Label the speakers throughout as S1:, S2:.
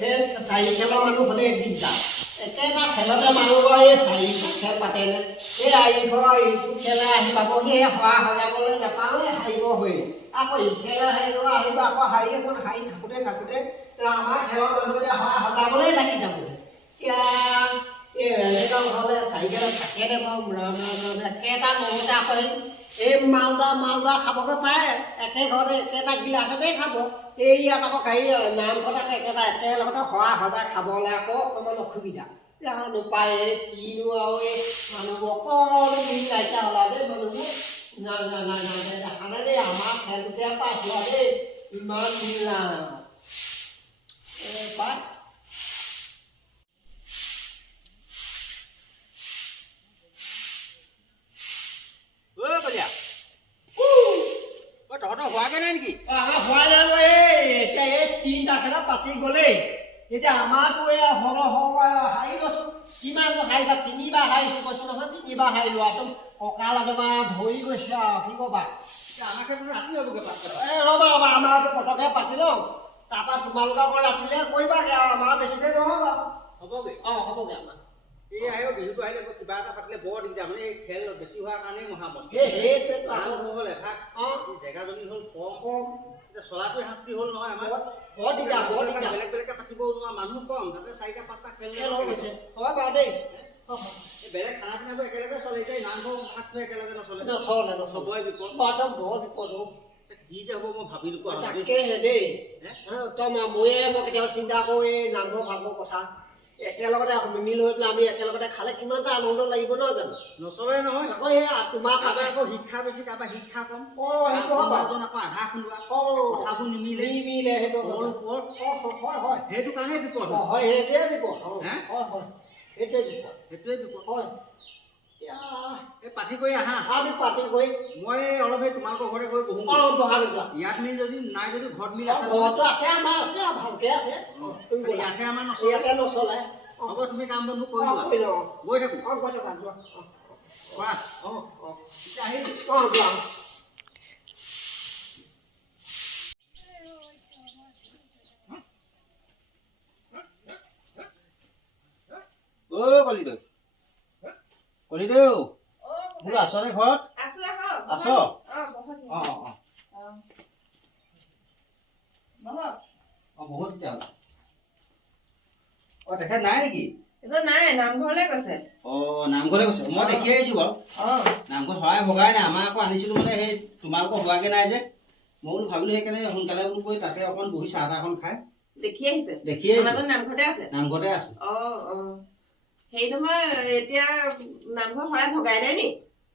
S1: খেল চাৰি খেলৰ মানুহ হ'লে দিগদাৰ। একেটা খেলতে মানুহ এই চাৰিটা খেল পাতেনে। এই আইঘৰ এইটো খেলে আহি পাবহি এই সৰা সজাবলৈ নাপাওঁ, এই হাৰিব হৈ আকৌ ই খেলে হাৰিব আহিব, আকৌ হাৰি এখন হাৰি থাকোঁতে থাকোঁতে আমাৰ খেলৰ মানুহ এতিয়া সজাবলৈ থাকি যাব এতিয়া এই খেলত মালদা মালদা খাবগৈ পাৰে একে ঘৰতে একেটা গিলাচতে খাব এই ইয়াত আকৌ গাড়ী নামঘৰত আকৌ একেটা একেলগতে সৰা সজাই খাবলৈ আকৌ অকণমান অসুবিধা জানো পায় কিনো আৰু এই মানুহবোৰ অকণ মিল নাইকিয়া হ'লা দেই মানুহবোৰ নাই নাই নাই নাই দেখা নাই দেই আমাৰ খেলটোতে পাইছোঁ দেই ইমান নাই এই পায় গ'লেই এতিয়া আমাৰতো এই সৰ সৰ হাৰি গৈছোঁ কিমান হাৰিবা তিনিবাৰ হাৰিছোঁ কৈছোঁ নহয় তিনিবাৰ হাৰিলোঁ আৰু কঁকাল এজনমান ধৰি গৈছে আৰু কি ক'বা?
S2: ক্ষেত্ৰত ৰাতি হ'বগৈ
S1: এই ৰ'বা ৰ'বা আমাৰ পটককৈ পাতি লওঁ। তাৰপৰা তোমালোকে আকৌ ৰাতিলৈ কৰিবাগৈ আৰু আমাৰ বেছিকৈ নহ'ব।
S2: হ'বগৈ?
S1: অঁ হ'বগৈ আমাৰ।
S2: এই আহিব বিহুটো আহিলে কিবা এটা পাতিলে বৰ দিগদাৰ মানে এই খেল বেছি হোৱাৰ কাৰণেই মহামস্ত
S1: সেই সেইটোৱেতো আকৌ
S2: হ'ল এভাগ
S1: অঁ।
S2: জেগা জমি হ'ল কম।
S1: কম।
S2: চলাটোৱে শাস্তি হ'ল নহয় আমাৰ।
S1: বৰ দিগদাৰ বৰ দিগদাৰ।
S2: বেলেগ বেলেগকৈ পাতিবও নোৱাৰা মানুহ কম তাতে চাৰিটা পাঁচটা খেল
S1: হৈ গৈছে হয় বাৰু দেই।
S2: বেলেগ খানা পিনাবোৰ একেলগে চলে এতিয়া নামঘৰ ভাতটো একেলগে নচলে।
S1: নচলে নচলে।
S2: চবৰে বিপদ।
S1: বৰ বৰ বিপদ হ'ব
S2: কি যে হ'ব মই ভাবি নোপোৱা হ'লো। দেই।
S1: তাকেহে দেই? তই ময়ে মই কেতিয়াবা চিন্তা কৰোঁ এই নামঘৰ ভাগৰ কথা। একেলগতে মিল হৈ পেলাই আমি একেলগতে খালে কিমান এটা আনন্দ লাগিব নহয় জানো?
S2: নচলে নহয়
S1: আকৌ এই তোমাৰ
S2: কাৰোবাৰ আকৌ শিক্ষা বেছি কাৰোবাৰ শিক্ষা কম।
S1: অঁ সেইটো
S2: আকৌ আধা খুন্দোৱা
S1: অঁ
S2: কথাবোৰ নিমিলে।
S1: নিমিলে সেইটো অঁ হয় হয়।
S2: সেইটো কাৰণে বিপদ।
S1: হয় সেইটোৱে বিপদ। হয়। সেইটোৱে বিপদ।
S2: সেইটোৱে বিপদ।
S1: হয়। এতিয়া
S2: এই পাতি কৰি আহা।
S1: আমি পাতি কৰি
S2: মই অলপ তোমালোকৰ ঘৰতে গৈ বহোঁ।
S1: অঁ বহাগ যোৱা
S2: ইয়াত মিল যদি নাই যদি ঘৰত মিল আছে।
S1: ঘৰতো আছে আমাৰ আছে ভালকৈ আছে।
S2: ইয়াতহে আমাৰ নচলে।
S1: ইয়াতে নচলে।
S2: হ'ব তুমি কাম বনবোৰ কৰি লোৱা গৈ থাকোঁ।
S1: অঁ গৈ থকা। যোৱা।
S2: কৰা
S1: অঁ অঁ।
S2: এতিয়া আহিলোঁ
S1: অঁ যোৱা।
S2: অঁ তেখেত নাই নেকি?
S3: এজন নাই নামঘৰলৈ গৈছে।
S2: অঁ নামঘৰলৈ গৈছে। মই দেখি আহিছোঁ বাৰু।
S3: অ।
S2: নামঘৰত শৰাই ভগাই নাই। আমাৰ আকৌ আনিছিলোঁ মানে সেই তোমালোকৰ হোৱাগৈ নাই যে। মই বোলো ভাবিলোঁ সেইকাৰণে সোনকালে বোলো গৈ তাতে অকণ বহি চাহ তাহ অকণ খাই।
S3: দেখি আহিছে?
S2: দেখি আহিছোঁ।
S3: আমাজন নামঘৰতে আছে?
S2: নামঘৰতে আছে।
S3: অ অ। হেৰি নহয় এতিয়া নামঘৰ শৰাই ভগাই নাই নি?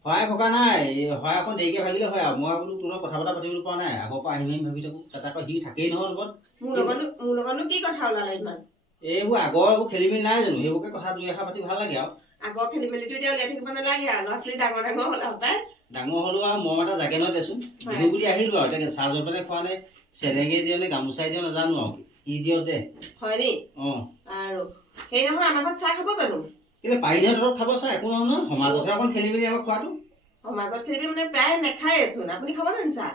S2: শৰাই ভগা নাই। শৰাই অকণ দেৰিকৈ ভাগিলে হয় আৰু। মই বোলো তোমাৰ কথা বতৰা পাতিবলৈ পোৱা নাই। আগৰ পৰা আহিম আহিম ভাবি থাকোঁ। তাতে আকৌ সি থাকেই নহয় লগত।
S3: মোৰ লগতো মোৰ লগতো কি কথা ওলালে ইমান?
S2: এইবোৰ আগৰ এইবোৰ খেলি মেলি নাই জানো? সেইবোৰকে কথা দুই এষাৰ পাতি ভালো লাগে আৰু।
S3: আগৰ খেলি মেলিটো এতিয়া উলিয়াই থাকিব নালাগে আৰু। ল'ৰা ছোৱালী ডাঙৰ ডাঙৰ হ'ল তাই
S2: ডাঙৰ হ'লেও আৰু মৰম এটা জাগে নহয় দেচোন। বিহু বুলি আহিলোঁ আৰু। এতিয়া চাহ জলপানে খোৱা নে চেলেঙে দিয় নে গামোচাই দিয় নাজানো আৰু। কি দিয় দে
S3: হয় নি
S2: অঁ।
S3: আৰু হেৰি নহয় আমাৰ ঘৰত চাহ খাব জানো?
S2: কিন্তু পাৰিলে ধৰক খাব চা একো নহয় নহয়। সমাজতহে অকণ খেলি মেলি আমাক খোৱাটো।
S3: সমাজত খেলি মেলি মানে প্ৰায় নাখায়েচোন আপুনি খাব জানো চাহ?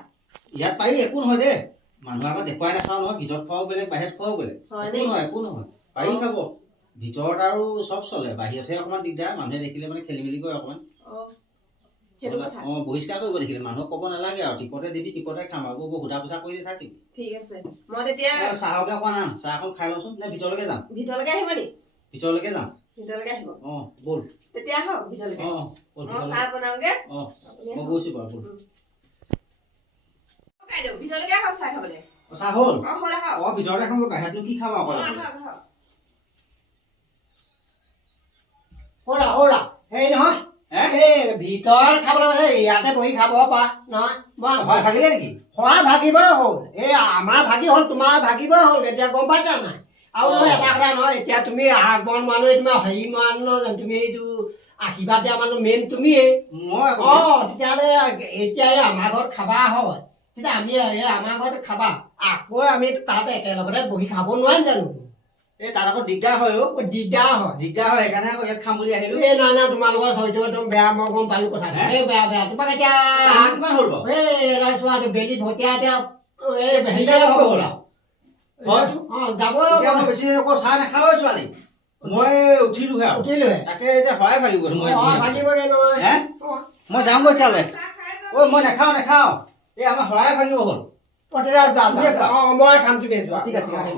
S2: ইয়াত পাৰি একো নহয় দেই মানুহ আগত দেখুৱাই নাখাওঁ নহয় ভিতৰত খোৱাও বেলেগ বাহিৰত খোৱাও বেলেগ। একো নহয় একো নহয়। পাৰি। খাব। ভিতৰত আৰু চব চলে বাহিৰতহে অকণমান দিগদাৰ মানুহে দেখিলে মানে খেলি মেলি কৰে অকণমান।
S3: অ
S2: বহিষ্কাৰ কৰিব দেখিলে মানুহক ক'ব নালাগে আৰু টিপতে দিবি টিপতে খাম আৰু বৰ সোধা পোছা কৰি নাথাকিবি।
S3: ঠিক আছে মই তেতিয়া
S2: চাহকে অকণ আন খাই লওঁচোন নে ভিতৰলৈকে যাম?
S3: ভিতৰলৈকে আহিব নি?
S2: ভিতৰলৈকে যাম।
S3: ভিতৰলৈকে আহিব।
S2: অঁ ব'ল।
S3: তেতিয়া আহক ভিতৰলৈকে।
S2: অঁ ব'ল
S3: মই
S2: ভিতৰলৈ।
S3: চাহ বনাওঁগে।
S2: অঁ
S3: আপুনি
S2: মই
S3: আহক।
S2: গৈছোঁ বাৰু ব'ল।
S3: কাইদেউ ভিতৰলৈকে আহক চাহ খাবলৈ।
S2: অ, চাহ হ'ল?
S3: অ
S2: ভিতৰতে খামগৈ বাহিৰতনো কি খাম
S1: সৰা সৰা হেৰি নহয়
S2: হে?
S1: এই ভিতৰত খাবলৈ কৈছে, ইয়াতে বহি খাব পা নহয়
S2: হয় ভাগিলে নেকি?
S1: খোৱা ভাগিবই হ'ল। এই আমাৰ ভাগি হ'ল তোমাৰ ভাগিবই হ'ল। এতিয়া গম পাইছা নাই? আৰু নহয় এটা কথা নহয় এতিয়া তুমি আগৰ মানুহ তোমাৰ হেৰি মানুহ জানো তুমি এইটো আশীৰ্বাদ দিয়া মানুহ মেইন তুমিয়েই
S2: মই
S1: অঁ তেতিয়াহ'লে এতিয়া এই আমাৰ ঘৰত খাবা হয়। তেতিয়া আমি এই আমাৰ ঘৰত খাবা। আকৌ আমি তাত একেলগতে বহি খাব নোৱাৰিম জানো?
S2: এই তাত আকৌ দিগদাৰ হয় অ
S1: অ, দিগদাৰ হয়
S2: দিগদাৰ হয় সেইকাৰণে আকৌ ইয়াত খাম বুলি আহিলোঁ
S1: এই নাই নাই তোমালোকৰ হয়তো একদম বেয়া মই গম পালোঁ কথাটো
S2: হে?
S1: এই বেয়া বেয়া তোমাক এতিয়া
S2: টাইম কিমান হ'ল বাৰু
S1: এই ৰাজছোৱাটো বেলি ভটিয়া এতিয়া এই হেৰিয়ালৈ হ'ব হ'ল আৰু
S2: হয়।
S1: অ যাবই
S2: এতিয়া মই বেছি দেৰি আকৌ চাহ নাখাওঁৱে ছোৱালী মই উঠিলোহে আৰু
S1: উঠিলোহে
S2: তাকে এতিয়া সহায় ভাগিব মই
S1: অ ভাগিবগে নহয়
S2: হে
S1: অ,
S2: মই যামগৈ তেতিয়াহ'লে
S3: চাহ খাই যাম।
S2: ঐ মই নাখাওঁ নাখাওঁ এই আমাৰ শৰাই ভাগিব হ'ল
S1: অ, তেতিয়া যা, যা,
S2: তুমিয়ে
S1: যা।
S2: খোৱা।
S1: অ, মই খাম তুমি যোৱা
S2: ঠিক আছে, ঠিক আছে।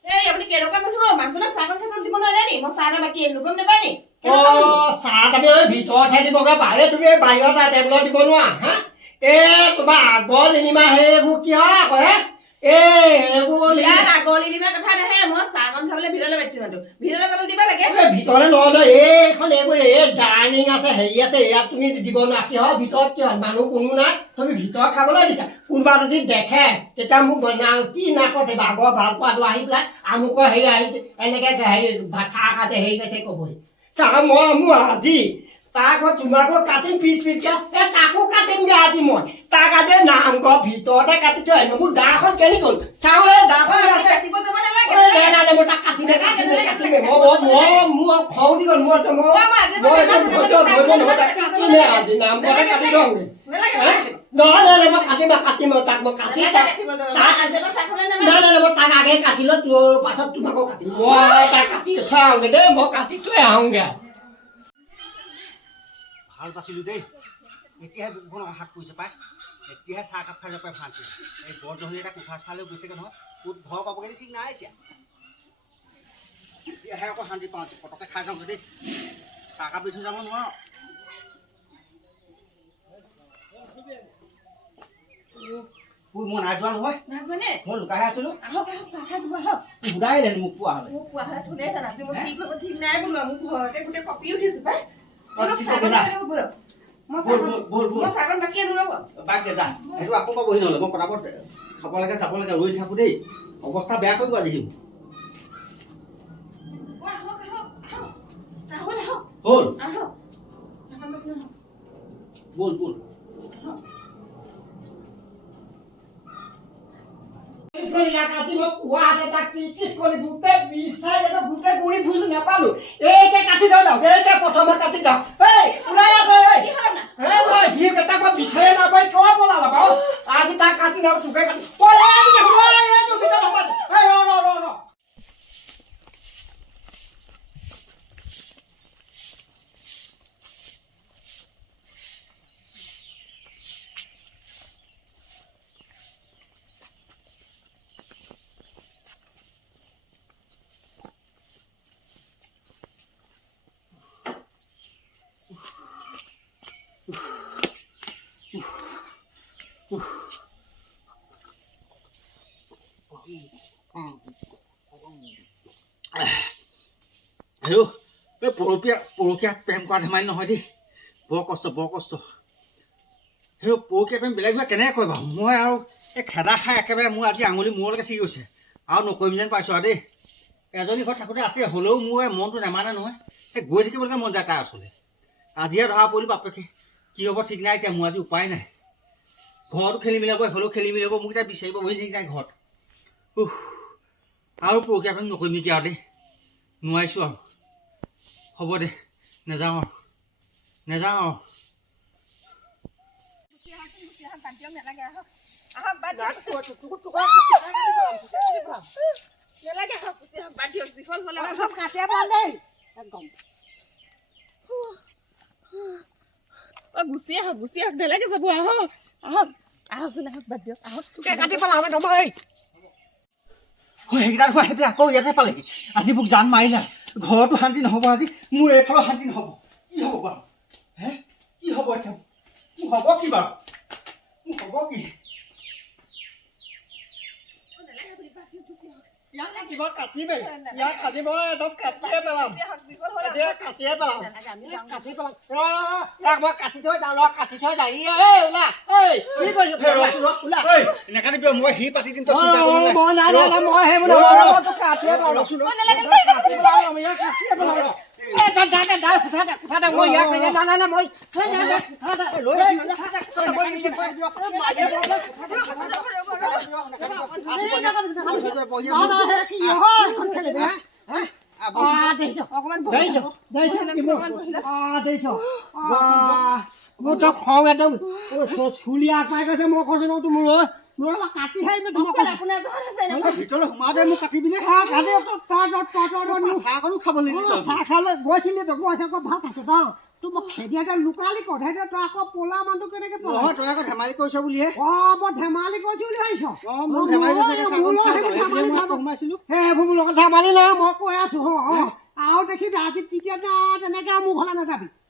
S1: অ, অ, অ।
S3: এই আপুনি কেনেকুৱা মানুহ মানুহজনক চাহকণ খাই দিব নোৱাৰে নি মই চাহ এটা বাকী এনো গম নাপায় নি
S1: অ
S3: কেনেকুৱা মানুহ?
S1: চাহ তুমি এই ভিতৰতহে দিবগে বাহিৰে তুমি এই বাহিৰত আৰু টেবুলত দিব নোৱাৰা হা এই তোমাৰ আগৰ যেনিবা সেইবোৰ কি হয় আকৌ হে এই
S3: ভিতৰলৈ
S1: এই নহয় এইখন এইবোৰ এই ডাইনিং আছে হেৰি আছে ইয়াত তুমি দিব নোৱাৰা ভিতৰত কি হয় মানুহ কোনো নাই তুমি ভিতৰত খাবলৈ দিছা। কোনোবা যদি দেখে তেতিয়া মোক বনাও কি নাকত আগৰ ভালো পোৱাটো আহি পেলাই আমুকৰ হেৰি আহি এনেকে হেৰি চাহ খাইছে হেৰি খাইছে ক'বই। চাহ মই মোৰ আজি তাক আকৌ তোমাকো কাটিম পিচ পিচকে এ তাকো কাটিমগে আজি মই। কাটি চাওঁ
S3: যাব
S1: ঐ, নাই, নাই, নাই, মই তাক কাটিমে, কাটিমে, কাটিমে। মই বৰ- মই- মোৰ খং উঠি গ'ল।
S3: ইমান
S1: ধৈৰ্য
S3: মানে
S1: ধৰিব নহয়, তাক
S3: চাহ
S1: কাটিমে আজি, নামঘৰতে কাটি থওঁগে।
S3: নালাগে
S1: হে? নহয়, নহয়, নহয়, মই কাটিমে, কাটিমে, তাক মই কাটি
S3: মই
S1: তাক আগে কাটি লৈ তোৰ পাছত তোমাকো কাটিম। মই তাক কাটি আহোঁগে দেই, মই কাটি থৈ আহোঁগে।
S2: ভালো পাইছিলোঁ দেই এতিয়াহে অহাত পৰিছে পাই এতিয়াহে চাহ কাপ খাই যাব ভালকৈ এই বৰদহনি এটা কোঠাৰ চালেও গৈছেগৈ নহয় ক'ত ঘৰ পাবগৈ ঠিক নাই এতিয়া এতিয়াহে আকৌ শান্তি পাওঁ পটককৈ খাই যাওঁগৈ দেই চাহ কাপ দি যাব নোৱাৰো মই নাই যোৱা নহয় মই লুকাইহে আছিলোঁ?
S3: আহক আহক চাহ খাই যাব আহক।
S2: সুধাই আহিলে মোক পোৱা হ'লে।
S3: মোক কোৱা হ'লে থোনে জানা আজি মই কি কৰিব ঠিক নাই বোলো মোক ঘৰতে গোটেই কঁপি উঠিছো পাই। অলপ
S2: কৰিলা?
S3: খাই ব'লক।
S2: সেইটো আকৌ বহি নহ'লে মই পটাপট খাব লাগে যাব লাগে ৰৈ থাকোঁ দেই। অৱস্থা বেয়া কৰিব আজি সি। হ'ল ব'ল। ব'ল
S1: মই পুৱা হাতে তাক কিচ কিচ কৰি গোটেই বিচাৰি এটা কাটি থৈ যাওঁ এইকে প্ৰথমে কাটি যাওঁ এই ওলাই আহ এই
S3: কি
S1: বিচাৰি নাপাই কিয় পলালা বাৰু আজি তাক কাটি নাও তোকে কাটি এই এইটো দে। এই ৰ ৰ ৰ ৰ
S2: হেৰৌ এই পৰকীয়া পৰকীয়া প্ৰেম কৰা ধেমালি নহয় দেই। বৰ কষ্ট বৰ কষ্ট। হেৰৌ পৰকীয়া প্ৰেম বেলেগ বেলেগ কেনেকৈ কয় বাৰু মই আৰু এই খেদা খাই একেবাৰে মোৰ আজি আঙুলি মূৰলৈকে ছিগি গৈছে। আৰু নকৰিম যেন পাইছোঁ আৰু দেই। এজনী ঘৰত থাকোঁতে আছে, হ'লেও মোৰ এই মনটো নেমানে নহয়। এই গৈ থাকিবলৈকে মন যায় তাৰ ওচৰলৈ। আজিহে ধৰা পৰিলোঁ বাপেকে। কি হ'ব, ঠিক নাই এতিয়া, মোৰ আজি উপায় নাই। ঘৰতো খেলি মিলাব হ'লেও খেলি মিলাব মোক এতিয়া বিচাৰিব বহি ঠিক নাই ঘৰত। উহ আৰু পৰকীয়া প্ৰেম নকৰিম নেকি আৰু দেই। নোৱাৰিছোঁ আৰু। হ'ব দে, নাযাওঁ আৰু। নাযাওঁ আৰু।
S3: নেলাগে আহক গুচি আহক বাদ দিয়ক গুচি আহক গুচি আহক নেলাগে যাব আহক আহক। আহকচোন আহক বাদ দিয়ক আহক
S1: তোকে কাটি তোমাৰ এই
S2: ঐ, সেইকেইটা ধোৱা সেইবিলাক আকৌ ইয়াতে পালেহি আজি মোক জান মাৰিলে ঘৰতো শান্তি নহ'ব আজি মোৰ এইফালেও শান্তি নহ'ব কি হ'ব বাৰু হে কি হ'ব এতিয়া মোৰ হ'ব কি বাৰু মোৰ হ'ব কি
S1: यार खाती बहुत काटी में यार खाती बहुत
S3: बहुत काटी है पलाम
S1: ये
S3: काटी
S1: है पलाम
S3: काटी पलाम
S1: यार
S3: बहुत
S1: काटी थोड़ा डालो काटी थोड़ा डाली है ए ना ए ये तो ये फेरो ना ए ना काटी पे मोह
S2: ही पाती दिन
S1: तो
S2: सीधा ओ मोह ना ना मोह है मोह
S1: तो
S2: काटी है पलाम
S1: ओ ना लगे काटी है पलाम
S2: यार
S1: काटी
S2: है
S1: पलाम তোক কাটিয়ে পেলাম
S2: ৰচোন, ৰ।
S1: মই কাটি পেলাম, ইয়াক কাটিয়ে পেলাম ৰ। এই, তই যা দে, যা, কোঠা দে, কোঠা দে, মই ইয়াক নাই, নাই, নাই, নাই, মই এই, নাই, নাই, কোঠা দে,
S2: লৈ
S1: এই,
S2: আহি, লৈ
S1: কোঠা দে, কোঠা দে, মই নিজে কৰি দিম। এই, মাৰিয়ে পেলাম, কোঠা দে, কোঠা দে, কোঠা দে। না, না, সেই কি হয়, এখন খেলিবি, হা? হা? আহ, দেখিছ,
S3: অকণমান
S1: দেখিছ, দেখিছ, কি মোৰ- আহ, দেখিছ, আহ, মোৰ তো খং একদম ও, চ- চুলি আগপাই গৈছে মই কৈছো নহয় তোৰ মোৰ ঐ। মোৰ লগত কাটিহে আহিবি মই
S3: অকল
S1: কৈছোঁ।
S3: আপোনাৰ ঘৰত আছে
S2: তই
S3: এনেকুৱা
S2: ভিতৰলৈ সোমাওঁতে মোক কাটিবি নে
S1: অ, কাটি তই- তই- তই- তই- তই- তই মোক-
S2: চাহ অকণো খাব
S1: অ,
S2: নিদিলি
S1: চাহ খালে গৈছিলি তই গৈছে আকৌ ভাত আছে তই তোৰ মোক খেদিয়াতে লুকালি কথা এতিয়া তই আকৌ পলা মানুহটো কেনেকে পলা
S2: নহয় তই আকৌ ধেমালি কৰিছ বুলিহে
S1: অ মই ধেমালি কৰিছো বুলি ভাবিছ
S2: অ মোক ধেমালি কৰিছ চাহ
S1: মোৰ
S2: অকণ
S1: লগত
S2: খাই
S1: সেইবোৰ
S2: যাওঁ। এইবুলি
S1: ধেমালি
S2: মই
S1: খাব-
S2: আকৌ সোমাইছিলো
S1: সেই এইবোৰ মোৰ লগত ধেমালি নাই মই কৈ আছো অ অ আৰু দেখিবি আজি তেতিয়া তই তেনেকে আৰু মোৰ ঘৰলৈ নাযাবি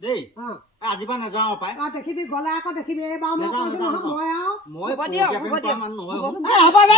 S2: দেই? এই আজিৰ নাযাওঁ পাই।
S1: অ দেখিবি গ'লে আকৌ দেখিবি এইবাৰ মই কৈছো নহয় মই আৰু।
S2: মই
S3: হ'ব দিয়ক, হ'ব দিয়ক।
S1: হ'ব দে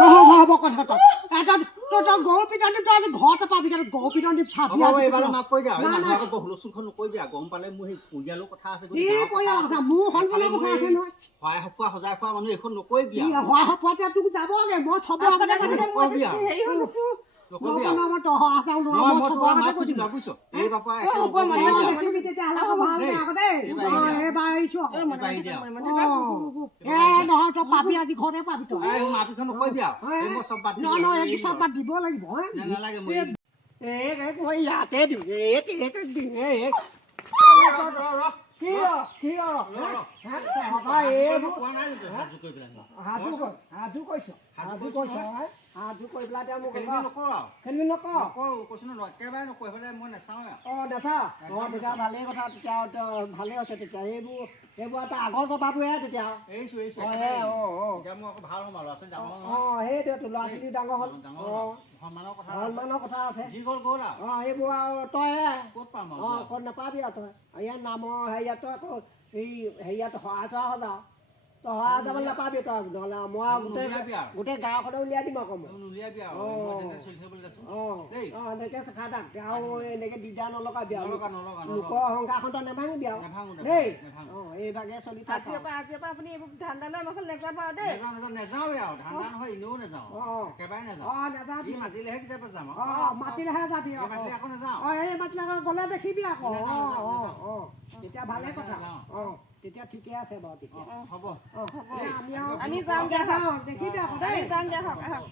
S1: হ'ব হ'ব কথা তই এটা তই তই গৰু পিটন তই আজি ঘৰতে পাবি কিন্তু গৰু পিটন দি চাবি
S2: হ'ব
S1: আজি
S2: এইবাৰ। মাফ কৰি দিয়া এই
S1: নাই।
S2: আগত হুলস্থুলখন নকৰিবি গম পালে মোৰ সেই পৰিয়ালৰ কথা আছে
S1: কি
S2: গোটেই গাঁৱৰ কথা।
S1: মোৰ সন্মানৰ
S2: এইফালে
S1: কথা আছে নহয়।
S2: শৰাই সঁফুৰা সজাই খোৱা মানুহ এইখন নকৰিবি
S1: হোৱা সপোৱাতে তোক যাবগে মই চবৰ আগতে
S2: আৰু।
S3: হেৰি হৈ গৈছো
S2: নকৰিবি আৰু
S1: নকওঁ, মই তহঁৰ আচাৰ নোৱাৰো,
S2: নহয়
S1: মই
S2: মই
S1: চবৰ
S2: তোমাৰ
S1: আগতে
S2: মাক
S1: কৈ দিম।
S2: সুধিলো বুজিছ এইবাৰ পৰা
S3: অ,
S2: একে
S3: হ'ব,
S2: নকৰিবি,
S3: মই
S2: এৰি
S1: অ,
S2: দিয়া।
S1: দেখিবি তেতিয়াহ'লে আকৌ ভাল
S2: দেই,
S1: বেয়া আকৌ দেই।
S2: এইবাৰ
S1: অ,
S2: এৰি দিয়া।
S1: এইবাৰ আহিছো আকৌ।
S3: এই মনে
S2: এইবাৰ
S3: মনে
S2: দিয়া।
S3: থাকক, মনে
S1: অ,
S3: মনে থাকক।
S1: এ নহয় তই পাবি আজি ঘৰতে পাবি তই
S2: এই মাৰপিটখন নকৰিবি আৰু এই মই চব বাদ দিলো
S1: নহয় নহয়
S2: আৰু,
S1: এইটো
S2: এৰি
S1: চব
S2: দিলো
S1: বাদ দিব লাগিব হে?
S2: আৰু। নাই, নালাগে মই এৰি দিলো।
S1: এক এক মই ইয়াতে দিম ভালেই কথা তেতিয়া তই ভালেই হৈছে তেতিয়া এইবোৰ এইবোৰ এটা আগৰ স্বভাৱটোহে তেতিয়া
S2: এৰিছো, এৰিছো,
S1: অ,
S2: একেবাৰে
S1: এ, অ, অ।
S2: এতিয়া মই আকৌ ভাল হ'ম আৰু, ল'ৰা ছোৱালী ডাঙৰ
S1: অ
S2: নহয়।
S1: সেইটোৱেতো ল'ৰা ছোৱালী ডাঙৰ হ'ল
S2: ডাঙৰ
S1: অ
S2: হ'ল। সন্মানৰ কথা আছে।
S1: সন্মানৰ কথা আছে
S2: যি গ'ল গ'ল আৰু।
S1: অ এইবোৰ আৰু তই হে
S2: ক'ত পাম
S1: অ
S2: আৰু
S1: ক'ত নাপাবি আৰু তই আৰু ইয়াত নামৰ হেৰিয়াত তই আকৌ 哎，还要多化妆，好不？সহায় যাবলৈ নাপাবি তই নহ'লে মই গোটেই
S2: উলিয়াবি
S1: গোটেই গাঁওখনে উলিয়াই দিম আকৌ মই
S2: তই আৰু,
S1: অ। অ
S2: দেই।
S1: অ এনেকে খাই থাক আৰু এনেকে দিগদাৰ নলগাবি আৰু। লোকৰ অহংকাৰখন তই নেভাঙিবি আৰু দেই। এইভাগে চলি থাক
S3: আজিৰ পৰা আজিৰ পৰা আপুনি এইবোৰ ধান্দা লৈ আমাৰ নাযাব আৰু দেই
S2: নেযাওঁ, নেযাওঁ, নেযাওঁৱে আৰু, ধান্দা নহয়, এনেও নেযাওঁ।
S1: অ, অ।
S2: একেবাৰে
S1: অ
S2: নেযাওঁ।
S1: নাযাবি
S2: ই মাতিলেহে কেতিয়াবা যাম
S1: অ মাতিলেহে যাবি
S2: এই
S1: আকৌ
S2: মাতিলে আকৌ নাযাওঁ।
S1: অ এই মাতিলে আকৌ গ'লে দেখিবি আকৌ অ অ অ তেতিয়া ভালে কথা। অ তেতিয়া ঠিকে আছে বাৰু তেতিয়া।
S2: হ'ব।
S1: আমি যাওঁ আকৌ দেই।
S3: আমি যাওঁ আহক আহক।